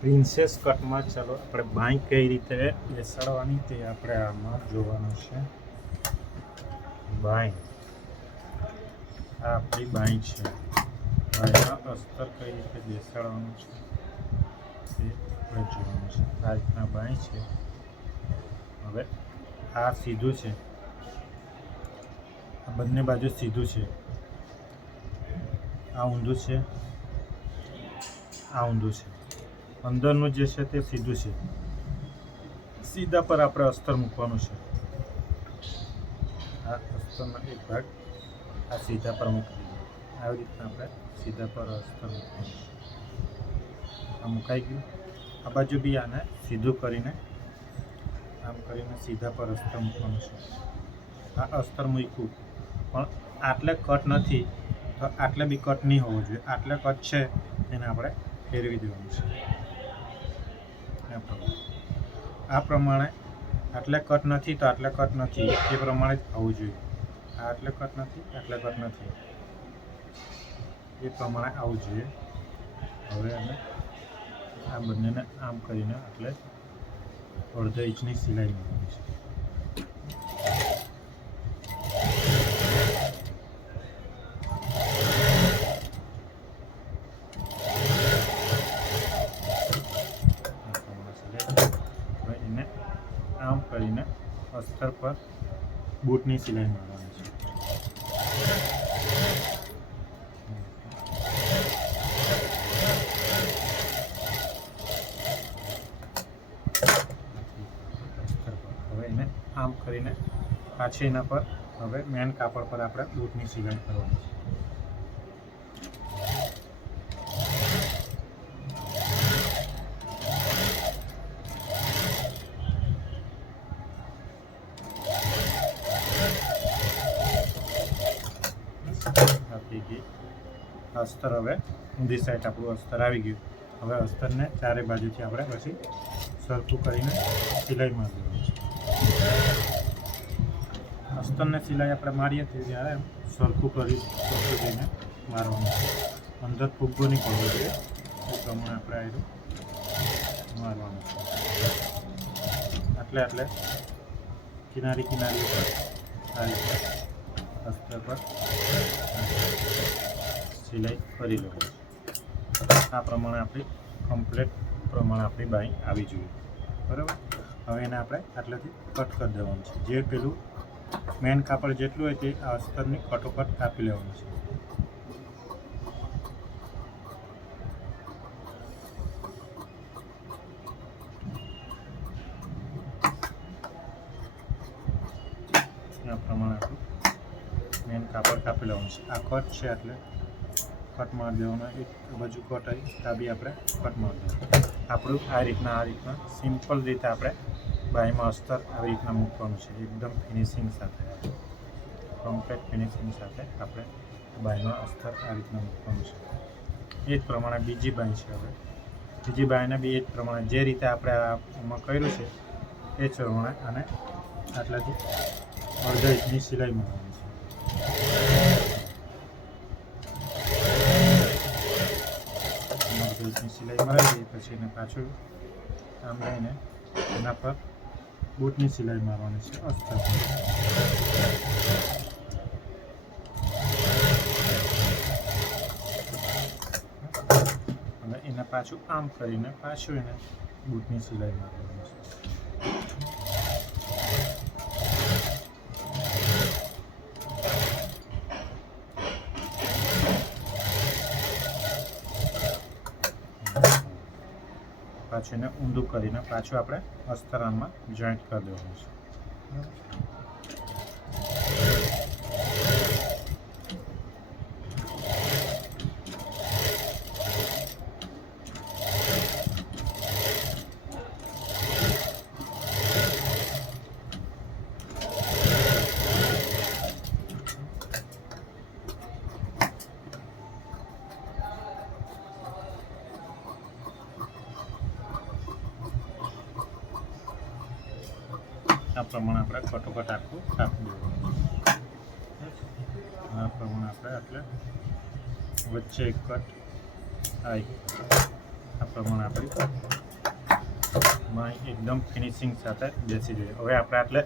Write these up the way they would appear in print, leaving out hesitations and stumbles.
Princess કટમાં ચાલો આપણે બાંય કઈ રીતે બેસાડવાની તે આપણે આમાં જોવાનું છે. બાંય આ આપણી બાંય છે. બાંયમાં અસ્તર કઈ રીતે બેસાડવાનું છે તે આપણે જોવાનું છે. આ રીતના બાંય છે. હવે આ સીધું છે, આ બંને બાજુ સીધું છે, આ ઊંધું છે, આ ઊંધું છે. અંદરનું જે છે તે સીધું છે. સીધા પર આપણે અસ્તર મૂકવાનું છે. આ અસ્તરનો એક ભાગ આ સીધા પર મૂકી દીધો. આવી રીતના આપણે સીધા પર અસ્તર મૂકવાનું છે. આ મુકાઈ ગયું. આ બાજુ બી આને સીધું કરીને આમ કરીને સીધા પર અસ્તર મૂકવાનું છે. આ અસ્તર મૂક્યું પણ આટલે કટ નથી તો આટલે બી કટ નહીં હોવું જોઈએ. આટલે કટ છે એને આપણે ફેરવી દેવાનું છે. આ પ્રમાણે આટલે કટ નથી તો આટલે કટ નથી એ પ્રમાણે જ આવવું જોઈએ. આટલે કટ નથી, આટલે કટ નથી એ પ્રમાણે આવવું જોઈએ. હવે અમે આ બંનેને આમ કરીને એટલે અડધો ઇંચની સિલાઈ મારવાની છે. એને આમ કરીને અસ્તર પર બૂટની સિલાઈ મારવાની છે. હવે એને આમ કરીને પાછી એના પર હવે મેન કાપડ પર આપણે બૂટની સિલાઈ કરવાની છે. આપી ગઈ અસ્તર. હવે ઊંધી સાઈડ આપણું અસ્તર આવી ગયું. હવે અસ્તરને ચારે બાજુથી આપણે પછી સરખું કરીને સિલાઈ મારી દેવાની છે. અસ્તરને સિલાઈ આપણે મારીએ ત્યારે સરખું જઈને મારવાનું છે. અંદર ફૂગો નહીં પડવો જોઈએ એ પ્રમાણે આપણે આયરું મારવાનું છે. એટલે કિનારી ઉપર આ રીતે અસ્તર પર સિલાઈ કરી લેવાની. આ પ્રમાણે આપણી કમ્પ્લીટ પ્રમાણે આપણી બાંય આવી જોઈએ. બરાબર. હવે એને આપણે આટલેથી કટ કરી દેવાનું છે. જે પેલું મેન કાપડ જેટલું હોય તે આ અસ્તરની કટોકટ કાપી લેવાનું છે. આ પ્રમાણે આપણું મેન કાપડ કાપી લેવાનું છે. આ કટ છે એટલે કટ મારી દેવાનો. એક બાજુ કટ આવી ત્યાં બી આપણે કટ મારી દેવાનું. આપણું આ રીતના સિમ્પલ રીતે આપણે બાંયમાં અસ્તર આવી રીતના મૂકવાનું છે. એકદમ ફિનિશિંગ સાથે, કમ્પ્લીટ ફિનિશિંગ સાથે આપણે બાંયમાં અસ્તર આ રીતના મૂકવાનું છે. એ જ પ્રમાણે બીજી બાંય છે. હવે બીજી બાંયને બી એ જ પ્રમાણે જે રીતે આપણે આમાં કર્યું છે એ જ પ્રમાણે આને આટલાથી અડધા ઇંચની સિલાઈ મારવાની છે. અડધા ઇંચની સિલાઈ મારી દઈએ પછી એને પાછું આમ લઈને એના પર બૂટની સિલાઈ મારવાની છે અસ્તર. અને એને પાછું આમ કરીને પાછું એને બૂટની સિલાઈ મારવાની છે. પાછું એને ઊંધું કરીને પાછું આપણે અસ્તર આમાં જોઈન્ટ કરી દેવાનું છે. આ પ્રમાણે આપણે કટોકટ આખું કાપી દેવાનું. આ પ્રમાણે આપણે એટલે વચ્ચે એક કટ આ પ્રમાણે આપણી એકદમ ફિનિશિંગ સાથે બેસી જોઈએ. હવે આપણે આટલે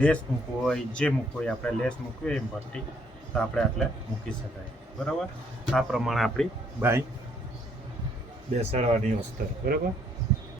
લેસ મૂકવો હોય, જે મૂકવો હોય આપણે લેસ મૂકવી હોય પટ્ટી તો આપણે આટલે મૂકી શકાય. બરાબર, આ પ્રમાણે આપણી બાઈ બેસાડવાની અસ્તર. બરાબર.